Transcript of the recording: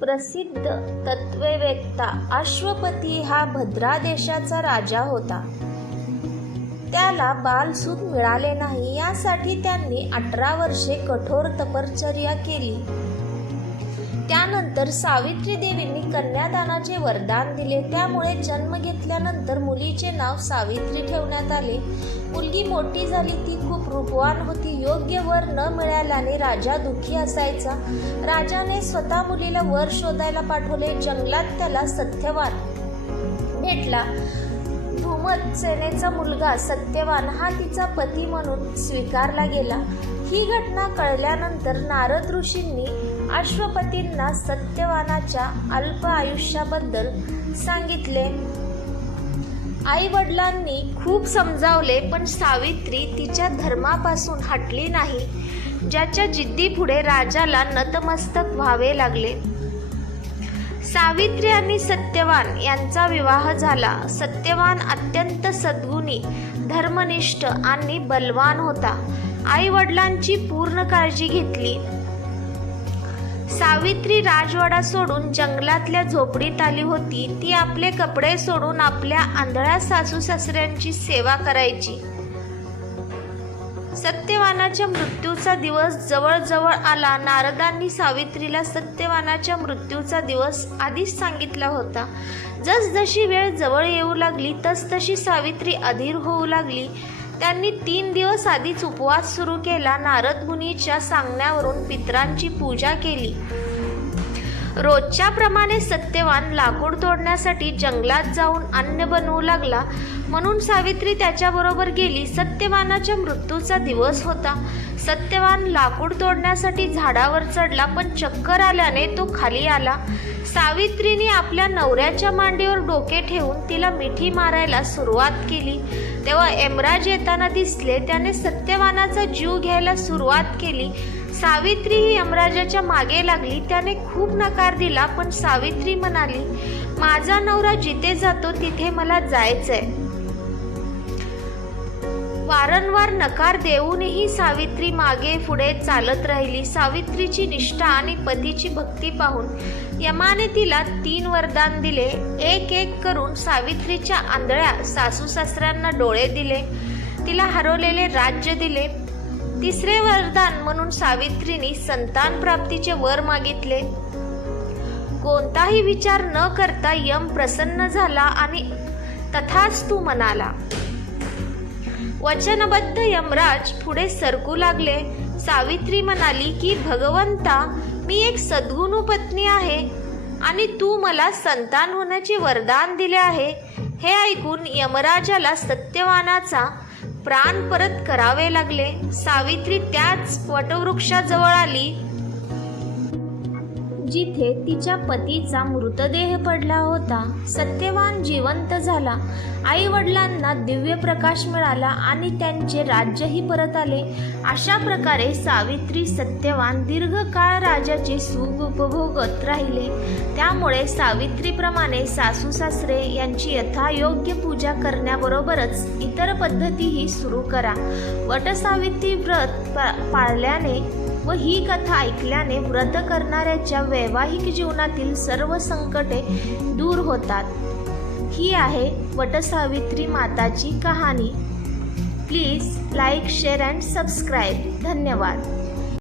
प्रसिद्ध तत्त्ववेत्ता अश्वपती हा भद्रा देशाचा राजा होता. त्याला बालसूत मिळाले नाही, यासाठी त्यांनी 18 वर्षे कठोर तपश्चर्या केली. त्यानंतर सावित्री देवींनी कन्यादानाचे वरदान दिले. त्यामुळे जन्म घेतल्यानंतर मुलीचे नाव सावित्री ठेवण्यात आले. मुलगी मोठी झाली, ती खूप रूपवान होती. योग्य वर न मिळाल्याने राजा दुःखी असायचा. राजाने स्वतः मुलीला वर शोधायला पाठवले. जंगलात त्याला सत्यवान भेटला. धूमसेनेचा मुलगा सत्यवान हा तिचा पती म्हणून स्वीकारला गेला. ही घटना कळल्यानंतर नारद ऋषींनी अश्वपतींना सत्यवानाच्या अल्प आयुष्याबद्दल सांगितले. आई वडिलांनी खूप समजावले, पण सावित्री तिच्या धर्मापासून हटली नाही. ज्याच्या जिद्दीपुढे राजाला नतमस्तक व्हावे लागले. सावित्री आणि सत्यवान यांचा विवाह झाला. सत्यवान अत्यंत सद्गुणी, धर्मनिष्ठ आणि बलवान होता. आई वडिलांची पूर्ण काळजी घेतली. सावित्री राजवाडा सोडून जंगलातल्या झोपडीत आली होती. ती आपले कपडे सोडून आपल्या आंधळ्या सासू सासऱ्यांची सेवा करायची. सत्यवानाच्या मृत्यूचा दिवस जवळजवळ आला. नारदांनी सावित्रीला सत्यवानाच्या मृत्यूचा दिवस आधीच सांगितला होता. जसजशी वेळ जवळ येऊ लागली तसतशी सावित्री अधीर होऊ लागली. त्यांनी 3 दिवस आधीच उपवास सुरू केला. नारद मुनीच्या सांगण्यावरून पितरांची पूजा केली. रोजच्या प्रमाणे सत्यवान लाकूड तोडण्यासाठी जंगलात जाऊन अन्न बनवू लागला, म्हणून सावित्री त्याच्याबरोबर गेली. सत्यवानाच्या मृत्यूचा दिवस होता. सत्यवान लाकूड तोडण्यासाठी झाडावर चढला, पण चक्कर आल्याने तो खाली आला. सावित्रीने आपल्या नवऱ्याच्या मांडीवर डोके ठेवून तिला मिठी मारायला सुरुवात केली. तेव्हा यमराज येताना दिसले. त्याने सत्यवानाचा जीव घ्यायला सुरुवात केली. सावित्री ही यमराजाच्या मागे लागली. त्याने खूप नकार दिला, पण सावित्री म्हणाली, माझा नवरा जिथे जातो तिथे मला जायचंय. वारंवार नकार देऊनही सावित्री मागे पुढे चालत राहिली. सावित्रीची निष्ठा आणि पतीची भक्ती पाहून यमाने तिला 3 वरदान दिले. एक एक करून सावित्रीच्या आंधळ्या सासू सासऱ्यांना डोळे दिले. तिला हरवलेले राज्य दिले. 3रे वरदान म्हणून सावित्रीने संतान प्राप्तीचे वर मागितले. कोणताही विचार न करता यम प्रसन्न झाला आणि तथास्तु म्हणाला. वचनबद्ध यमराज पुढे सरकू लागले. सावित्री म्हणाली की भगवंता, मी एक सद्गुणू पत्नी आहे आणि तू मला संतान होण्याचे वरदान दिले आहे. हे ऐकून यमराजाला सत्यवानाचा प्राण परत करावे लागले. सावित्री त्याच वटवृक्षाजवळ आली जिथे तिच्या पतीचा मृतदेह पडला होता. सत्यवान जिवंत झाला. आई वडिलांना दिव्य प्रकाश मिळाला आणि त्यांचे राज्यही परत आले. अशा प्रकारे सावित्री सत्यवान दीर्घकाळ राजाचे सुख उपभोगत राहिले. त्यामुळे सावित्रीप्रमाणे सासू सासरे यांची यथायोग्य पूजा करण्याबरोबरच इतर पद्धतीही सुरू करा. वटसावित्री व्रत पाळल्याने व ही कथा ऐकल्याने व्रत करणाऱ्याच्या वैवाहिक जीवनातील सर्व संकटे दूर होतात. ही आहे वटसावित्री माताची कहाणी. Please like, share and subscribe. धन्यवाद.